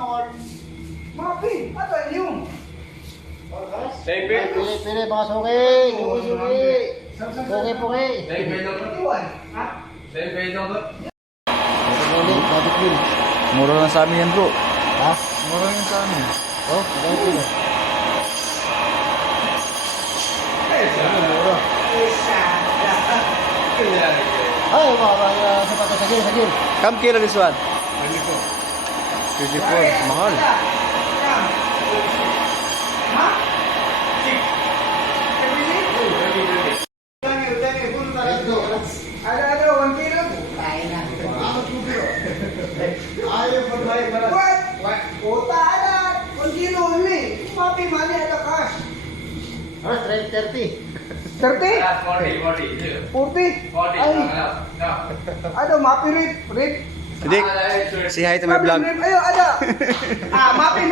Mapi, ato yung. Pili mga suki. Puki. Ha? Mura lang sa amin yan bro. Ha? Mura lang sa amin. Oh, magkano kilo? Mura. Ay, mga sapatos sagil. Kam kilo this one? 24. Mahal. Ha? Ada, 1 kilo. What? Kota ada, 1 kilo only. Mapi mali ada cash. Ah, 30. 30? 40? 40. Ay, ada mapi rip. Sidik, say hi to my vlog. Ayo, ada. Mapi.